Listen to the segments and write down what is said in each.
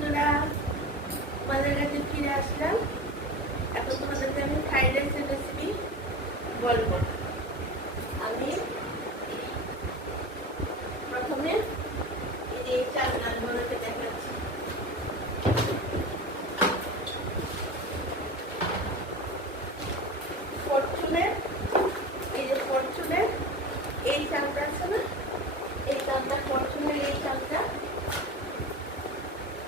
বন্ধুরা, তোমাদের কাছে ফিরে আসলাম। এখন তোমাদেরকে আমি ফ্রাইড রাইসের রেসিপি বলবো। আমি প্রথমে এই চালগুলোকে দেখাচ্ছি। ফরচুনের এই চালটা আছে না, এই চালটা ফরচুনের এই চালটা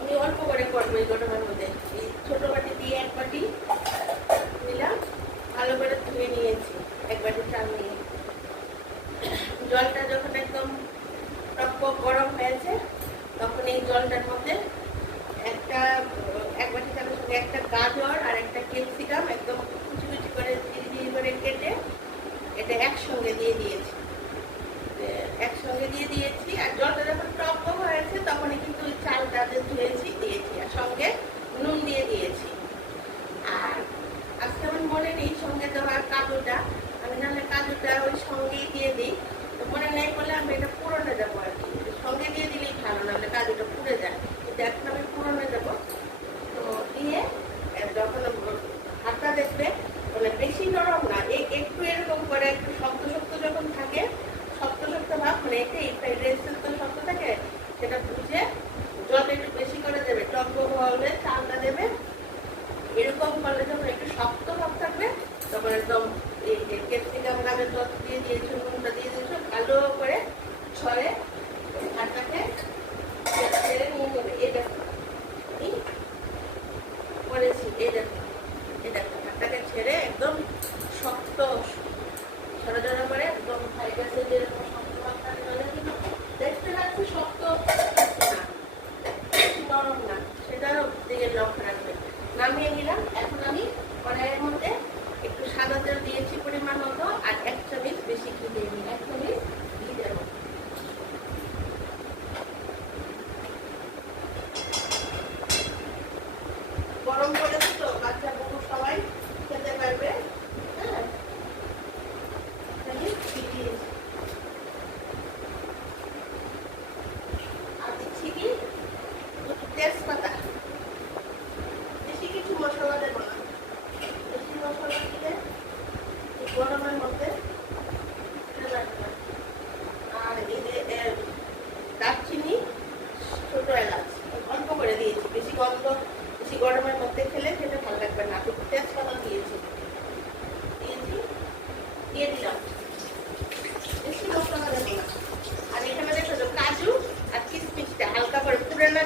আমি অল্প করে করবো। এই গরমের মধ্যে এই ছোট বাটি দিয়ে এক বাটি নিলাম, ভালো করে ধুয়ে নিয়েছি। এক বাটি চাল নিয়ে জলটা যখন একদম টক গরম হয়েছে তখন এই জলটার মধ্যে এক বাটি চালের সঙ্গে একটা গাজর আর একটা ক্যাপসিকাম একদম কুচি কুচি করে ঝিরি করে কেটে এটা একসঙ্গে দিয়ে দিয়েছি। আর জলটা যখন টক হয়েছে তখনই কিন্তু ওই চালটা ধুয়েছি দিয়েছি, আর সঙ্গে নুন দিয়ে দিয়েছি। আর আজকে আমার মনে নেই সঙ্গে দেওয়ার কাজুটা, আমি নাহলে কাজুটা ওই সঙ্গেই দিয়ে দিই। তো মনে নেই বলে আমি এটা পুরোনো দেবো আর কি, সঙ্গে দিয়ে দিলেই ভালো, নাহলে কাজুটা পুড়ে যায়। কিন্তু এখন আমি পুরোনো দেবো। তো দিয়ে যখন হাতটা দেখবে মানে বেশি নরম না, একটু এরকম করে একটু শক্ত শক্ত যখন থাকে, শক্ত শক্ত ভাব মানে এটাই ফ্রাইড রাইসের তো শক্ত থাকে, সেটা বুঝে জলটা একটু বেশি করে দেবে। টক হলে চালটা দেবে, এরকম করলে যখন একটু শক্ত ভাব থাকবে তখন একদম এই যে ক্যাপসিকাম গাজর জল দিয়ে দিয়েছো, নুনটা দিয়ে দিয়েছো, ভালো করে ছড়ে হাতটাকে ছেড়ে নিয়ে নেবে। এই দেখো করেছি, এই দেখো হাতটাকে ছেড়ে একদম শক্ত ছড়া ছড়া করে একদম ফ্রাইড রাইসের যেরকম শক্ত ভাবটা দেখতে লাগছে, শক্ত না নরম না, সেটারও দিকে লক্ষ্য রাখবে। নামিয়ে নিলাম। এখন আমি কড়াইয়ের মধ্যে একটু সাদা তেল দিয়েছি পরিমাণ মতো, আর 1 চামচ বেশি ঘি দিয়ে দিই। 1 চামচ ঘি দেব। গরম করেছি তো, বাচ্চা বড় সবাই খেতে পারবে। হ্যাঁ, ঘি দিয়েছি। আর দিচ্ছি কি তেজপাতা। বেশি কিছু মশলা দেবো না, বেশি মশলা দিলে গরমের মধ্যে আর এই যে দারচিনি, ছোট এলাচ অল্প করে দিয়েছি, বেশি গরমের মধ্যে খেলে খেতে ভালো লাগবে না। তেজপাতা দিয়েছি, দিয়ে দিলাম। বেশি মশলা দেবো না। আর এখানে দেখো কাজু আর কিশমিশটা হালকা করে পুড়ে না